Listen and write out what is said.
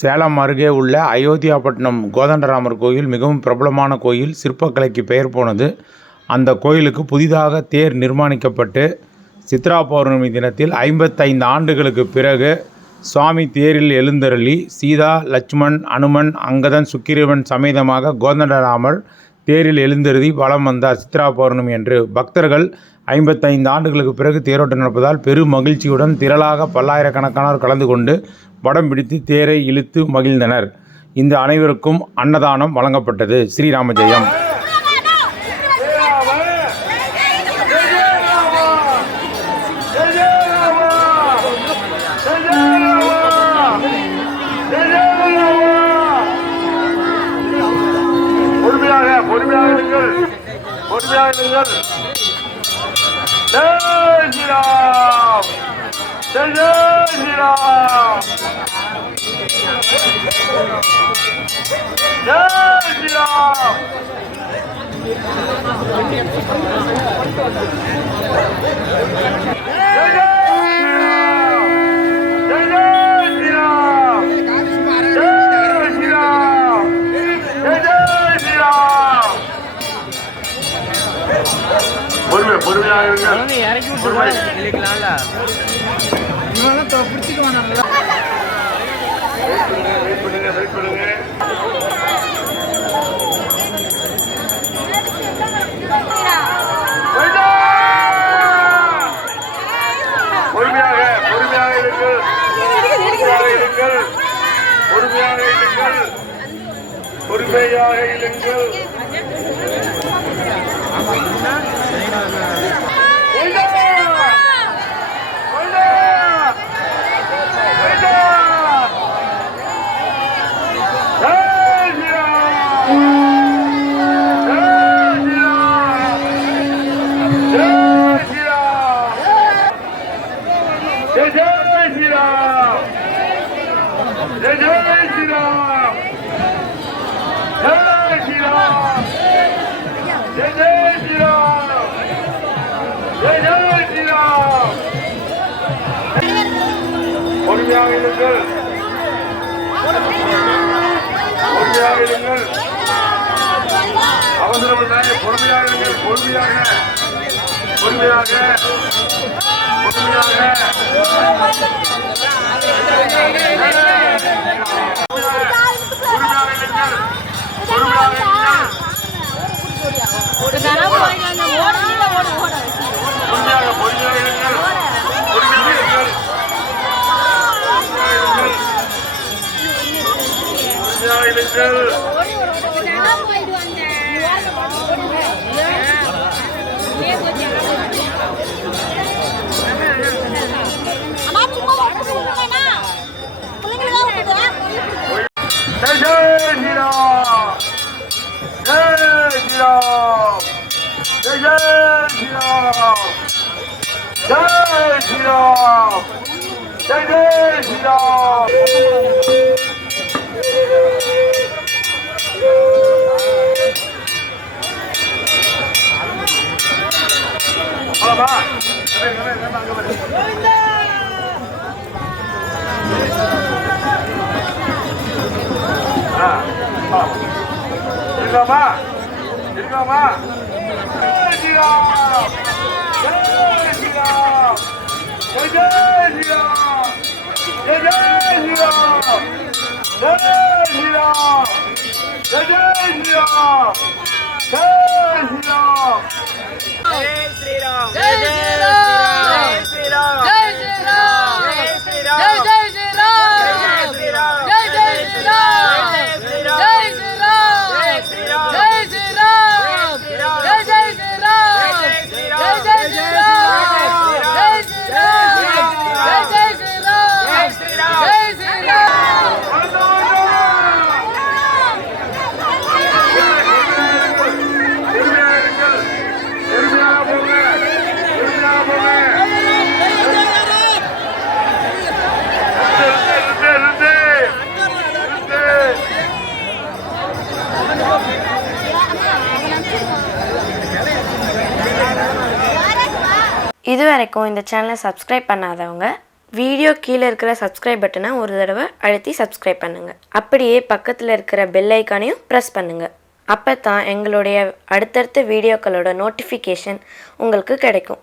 சேலம் அருகே உள்ள அயோத்தியாபட்டினம் கோதண்டராமர் கோயில் மிகவும் பிரபலமான கோயில். சிற்பக்கலைக்கு பெயர் போனது. அந்த கோயிலுக்கு புதிதாக தேர் நிர்மாணிக்கப்பட்டு சித்ரா பௌர்ணமி தினத்தில் 55 ஆண்டுகளுக்கு பிறகு சுவாமி தேரில் எழுந்தருளி சீதா, லட்சுமண், அனுமன், அங்கதன், சுக்கிரீவன் சமேதமாக கோதண்டராமர் தேரில் எழுந்தருளி வலம் வந்தார். சித்ரா பௌர்ணமி என்று பக்தர்கள் 55 ஆண்டுகளுக்கு பிறகு தேரோட்டம் நடப்பதால் பெரும் மகிழ்ச்சியுடன் திரளாக பல்லாயிரக்கணக்கானோர் கலந்து கொண்டு வடம் பிடித்து தேரை இழுத்து மகிழ்ந்தனர். இந்த அனைவருக்கும் அன்னதானம் வழங்கப்பட்டது. ஸ்ரீராம ஜெயம். பொறுமையாக இருங்கள். ஜெய் ஸ்ரீராம், ஜெய் ஸ்ரீராம், ஜெய் ஸ்ரீராம். பொறுமையாக இல்லுங்கள். பொறுமையாக இருங்கள். அவசரப்படாதே. பொறுமையாக இருங்கள். பொறுமையாக இருக்காமா. இதுவரைக்கும் இந்த சேனலை சப்ஸ்கிரைப் பண்ணாதவங்க வீடியோ கீழே இருக்கிற சப்ஸ்கிரைப் பட்டனை ஒரு தடவை அழுத்தி சப்ஸ்கிரைப் பண்ணுங்கள். அப்படியே பக்கத்தில் இருக்கிற பெல் ஐக்கானையும் ப்ரெஸ் பண்ணுங்கள். அப்போ தான் எங்களுடைய அடுத்தடுத்த வீடியோக்களோட நோட்டிஃபிகேஷன் உங்களுக்கு கிடைக்கும்.